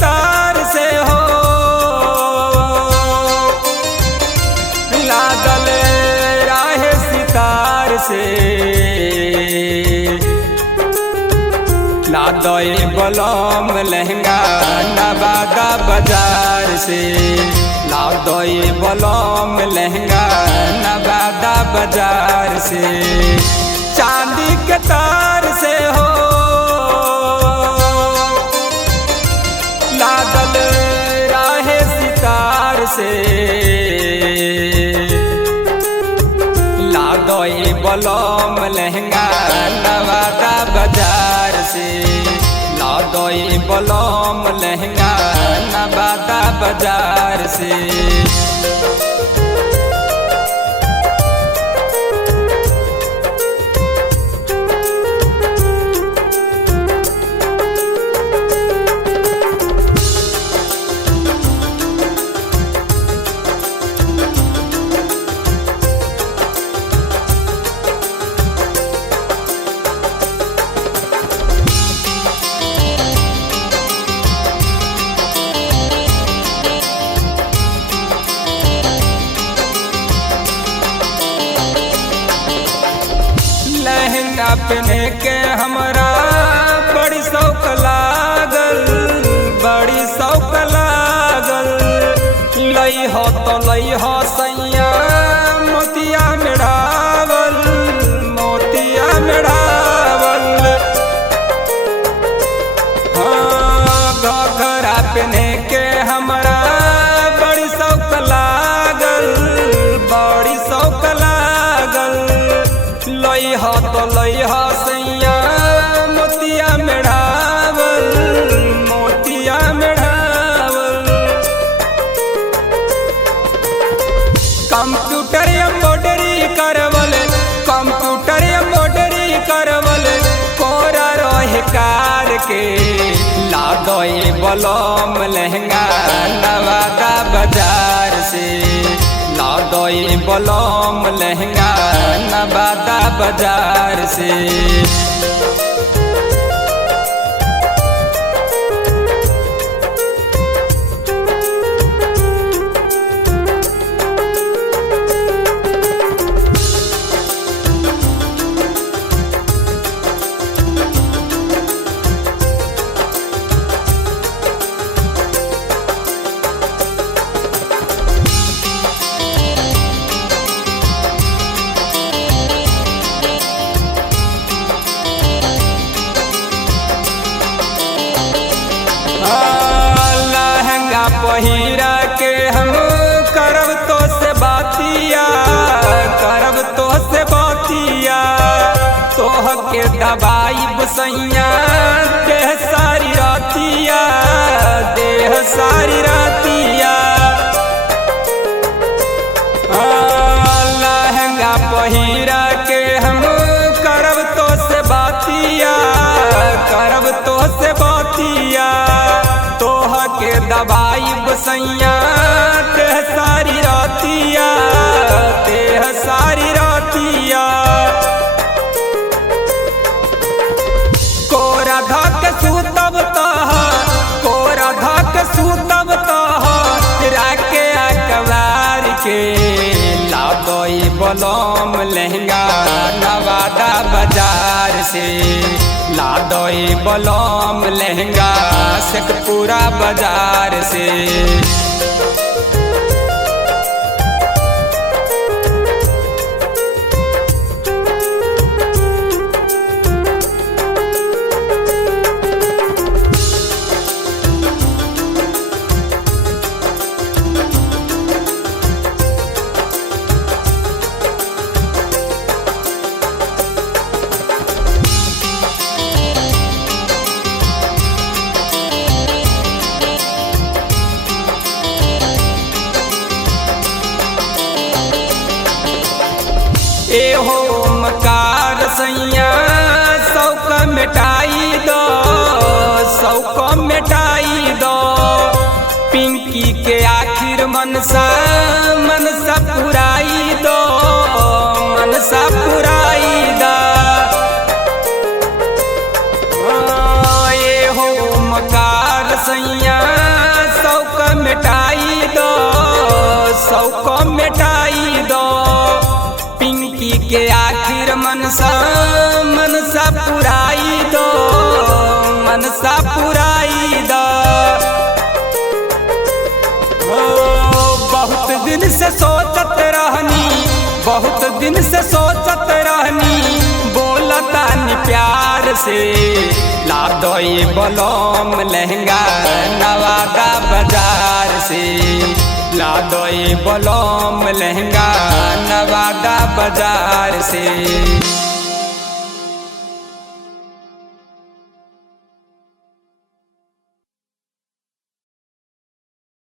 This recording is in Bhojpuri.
तार से हो लागल राहे सितार से लादे बलम लहंगा नवादा बाजार से लादे बलम लहंगा नवादा बाजार से चांदी के तार से हो लादल राहे सितार से लादे बलम लहंगा नवादा बाजार से लादे बलम लहंगा नवादा बाजार से लहंगा पहने के हमरा बड़ी शौक लागल बड़ी शौक लागल लई हो तो लई हो सैया मोतिया मेढ़ावल मोतिया मेढ़ावल हाँ घघरा पहने के हमरा बड़ी शौक लागल बड़ी शौक लागल लई हो तो लई हो सैया मोतिया मेढ़ावल मोतिया मेढ़ावल कंप्यूटर एम्ब्रॉयडरी करवल कंप्यूटर एम्ब्रॉयडरी करवल कोरा रहे कार के लादे बलम लहंगा नवादा बाजार से लादे बलम लहंगा नवादा बाजार से पहिरा के हम करब तो से बातिया करब तो से बातिया तोह के दबाई बसैया देह सारी रातिया देह सारी रातिया लहंगा पहिरा के हम करब तो से बातिया करब तो से बातिया तोह के दबाई बसैया तेह सारी रातिया तेह सारी रातिया कोरा धक सूतब तह कोरा धक सूतब तह राके अकबार के लादे बलम लहंगा नवादा बाजार से लादे बलम लहंगा शेखपुरा बाजार से एहो मकार सैया शौक मिटाई दो शौक मिटाई दो पिंकी के आखिर मनसा पुराई दो मनसा पुराई दा एहो मकार सैया शौक मिटाई दो, शौक मिटाई दो। पिंकी के आखिर मनसा पुराई दो, मनसा पुराई दो। बहुत दिन से सोचत रहनी, बहुत दिन से सोचत रहनी, बोलता नी प्यार से। ला दो ये बलौम लहंगा नवादा बाजार से, ला दो ये बलौम लहंगा नवादा बाजार से।